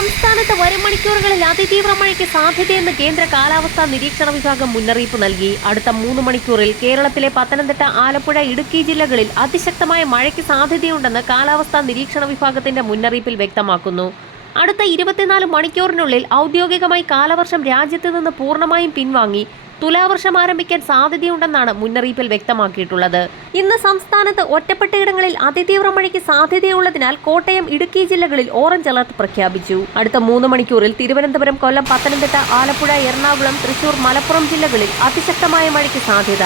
സംസ്ഥാനത്ത് വരും മണിക്കൂറുകളിൽ അതിതീവ്ര മഴയ്ക്ക് സാധ്യതയെന്ന് കേന്ദ്ര കാലാവസ്ഥാ നിരീക്ഷണ വിഭാഗം മുന്നറിയിപ്പ് നൽകി. അടുത്ത മൂന്ന് മണിക്കൂറിൽ കേരളത്തിലെ പത്തനംതിട്ട ആലപ്പുഴ ഇടുക്കി ജില്ലകളിൽ അതിശക്തമായ മഴയ്ക്ക് സാധ്യതയുണ്ടെന്ന് കാലാവസ്ഥാ നിരീക്ഷണ വിഭാഗത്തിന്റെ മുന്നറിയിപ്പിൽ വ്യക്തമാക്കുന്നു. അടുത്ത ഇരുപത്തിനാല് മണിക്കൂറിനുള്ളിൽ ഔദ്യോഗികമായി കാലവർഷം രാജ്യത്ത് നിന്ന് പൂർണമായും പിൻവാങ്ങി. തുലാവർഷം ആരംഭിക്കാൻ സാധ്യതയുണ്ടെന്നാണ് മുന്നറിയിപ്പിൽ വ്യക്തമാക്കിയിട്ടുള്ളത്. ഇന്ന് സംസ്ഥാനത്ത് ഒറ്റപ്പെട്ടയിടങ്ങളിൽ അതിതീവ്ര മഴയ്ക്ക് സാധ്യതയുള്ളതിനാൽ കോട്ടയം ഇടുക്കി ജില്ലകളിൽ ഓറഞ്ച് അലർട്ട് പ്രഖ്യാപിച്ചു. അടുത്ത മൂന്ന് മണിക്കൂറിൽ തിരുവനന്തപുരം കൊല്ലം പത്തനംതിട്ട ആലപ്പുഴ എറണാകുളം തൃശൂർ മലപ്പുറം ജില്ലകളിൽ അതിശക്തമായ മഴയ്ക്ക് സാധ്യത.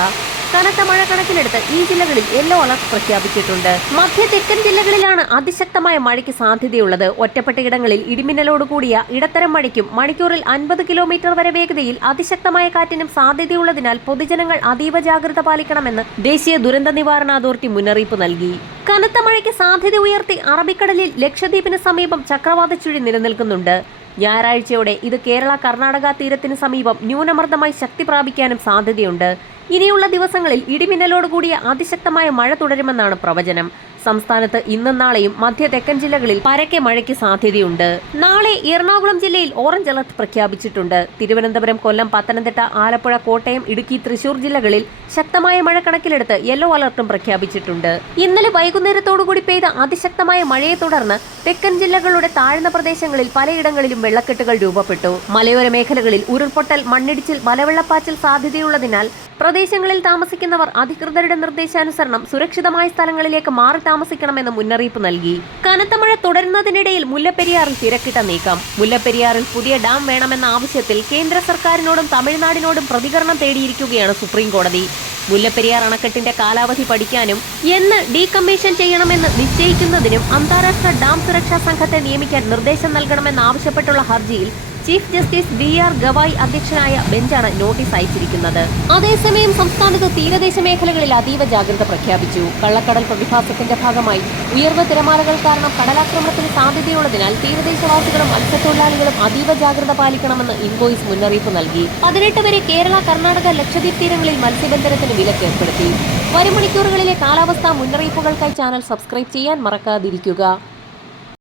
കനത്ത മഴ കണക്കിലെടുത്ത് ഈ ജില്ലകളിൽ യെല്ലോ അലർട്ട് പ്രഖ്യാപിച്ചിട്ടുണ്ട്. മധ്യ തെക്കൻ ജില്ലകളിലാണ് അതിശക്തമായ മഴയ്ക്ക് സാധ്യതയുള്ളത്. ഒറ്റപ്പെട്ട ഇടങ്ങളിൽ ഇടിമിന്നലോട് കൂടിയ ഇടത്തരം മഴയ്ക്കും മണിക്കൂറിൽ അൻപത് കിലോമീറ്റർ വരെ വേഗതയിൽ അതിശക്തമായ കാറ്റിനും സാധ്യതയുള്ളതിനാൽ പൊതുജനങ്ങൾ അതീവ ജാഗ്രത പാലിക്കണമെന്ന് ദേശീയ ദുരന്ത നിവാരണ അതോറിറ്റി മുന്നറിയിപ്പ് നൽകി. കനത്ത മഴയ്ക്ക് സാധ്യത ഉയർത്തി അറബിക്കടലിൽ ലക്ഷദ്വീപിന് സമീപം ചക്രവാത ചുഴി നിലനിൽക്കുന്നുണ്ട്. ഞായറാഴ്ചയോടെ ഇത് കേരള കർണാടക തീരത്തിന് സമീപം ന്യൂനമർദ്ദമായി ശക്തി പ്രാപിക്കാനും സാധ്യതയുണ്ട്. ഇനിയുള്ള ദിവസങ്ങളിൽ ഇടിമിന്നലോടുകൂടിയ അതിശക്തമായ മഴ തുടരുമെന്നാണ് പ്രവചനം. സംസ്ഥാനത്ത് ഇന്നും നാളെയും മധ്യ തെക്കൻ ജില്ലകളിൽ പരക്കെ മഴയ്ക്ക് സാധ്യതയുണ്ട്. നാളെ എറണാകുളം ജില്ലയിൽ ഓറഞ്ച് അലർട്ട് പ്രഖ്യാപിച്ചിട്ടുണ്ട്. തിരുവനന്തപുരം കൊല്ലം പത്തനംതിട്ട ആലപ്പുഴ കോട്ടയം ഇടുക്കി തൃശൂർ ജില്ലകളിൽ ശക്തമായ മഴ കണക്കിലെടുത്ത് യെല്ലോ അലർട്ടും പ്രഖ്യാപിച്ചിട്ടുണ്ട്. ഇന്നലെ വൈകുന്നേരത്തോടുകൂടി പെയ്ത അതിശക്തമായ മഴയെ തുടർന്ന് തെക്കൻ ജില്ലകളുടെ താഴ്ന്ന പ്രദേശങ്ങളിൽ പലയിടങ്ങളിലും വെള്ളക്കെട്ടുകൾ രൂപപ്പെട്ടു. മലയോര മേഖലകളിൽ ഉരുൾപൊട്ടൽ മണ്ണിടിച്ചിൽ മലവെള്ളപ്പാച്ചിൽ സാധ്യതയുള്ളതിനാൽ പ്രദേശങ്ങളിൽ താമസിക്കുന്നവർ അധികൃതരുടെ നിർദ്ദേശാനുസരണം സുരക്ഷിതമായ സ്ഥലങ്ങളിലേക്ക് മാറി താമസിക്കണമെന്ന് മുന്നറിയിപ്പ് നൽകി. കനത്ത മഴ തുടരുന്നതിനിടയിൽ മുല്ലപ്പെരിയാറിൽ തിരക്കിട്ട നീക്കം. മുല്ലപ്പെരിയാറിൽ പുതിയ ഡാം വേണമെന്ന ആവശ്യത്തിൽ കേന്ദ്ര സർക്കാരിനോടും തമിഴ്നാടിനോടും പ്രതികരണം തേടിയിരിക്കുകയാണ് സുപ്രീം കോടതി മുല്ലപ്പെരിയാർ അണക്കെട്ടിന്റെ കാലാവധി പഠിക്കാനും എന്ന് ഡീകമ്മീഷൻ ചെയ്യണമെന്ന് നിശ്ചയിക്കുന്നതിനും അന്താരാഷ്ട്ര ഡാം സുരക്ഷാ സംഘത്തെ നിയമിക്കാൻ നിർദ്ദേശം നൽകണമെന്നാവശ്യപ്പെട്ടുള്ള ഹർജിയിൽ chief justice B R Gavai അധ്യക്ഷനായ ബെഞ്ചാണ് നോട്ടീസ് അയച്ചിരിക്കുന്നത്. അതേസമയം സംസ്ഥാനത്ത് തീരദേശ മേഖലകളിൽ അതീവ ജാഗ്രത പ്രഖ്യാപിച്ചു. കള്ളക്കടൽ പ്രതിഭാസത്തിന്റെ ഭാഗമായി ഉയർന്ന തിരമാലകൾ കാരണം കടലാക്രമണത്തിന് സാധ്യതയുള്ളതിനാൽ തീരദേശവാസികളും മത്സ്യത്തൊഴിലാളികളും അതീവ ജാഗ്രത പാലിക്കണമെന്ന് ഇൻവോയ്സ് മുന്നറിയിപ്പ് നൽകി. പതിനെട്ട് വരെ കേരള കർണാടക ലക്ഷദ്വീപ് തീരങ്ങളിൽ മത്സ്യബന്ധനത്തിന് വിലക്ക് ഏർപ്പെടുത്തി. വരും മണിക്കൂറുകളിലെ കാലാവസ്ഥാ മുന്നറിയിപ്പുകൾക്കായി ചാനൽ സബ്സ്ക്രൈബ് ചെയ്യാൻ മറക്കാതിരിക്കുക.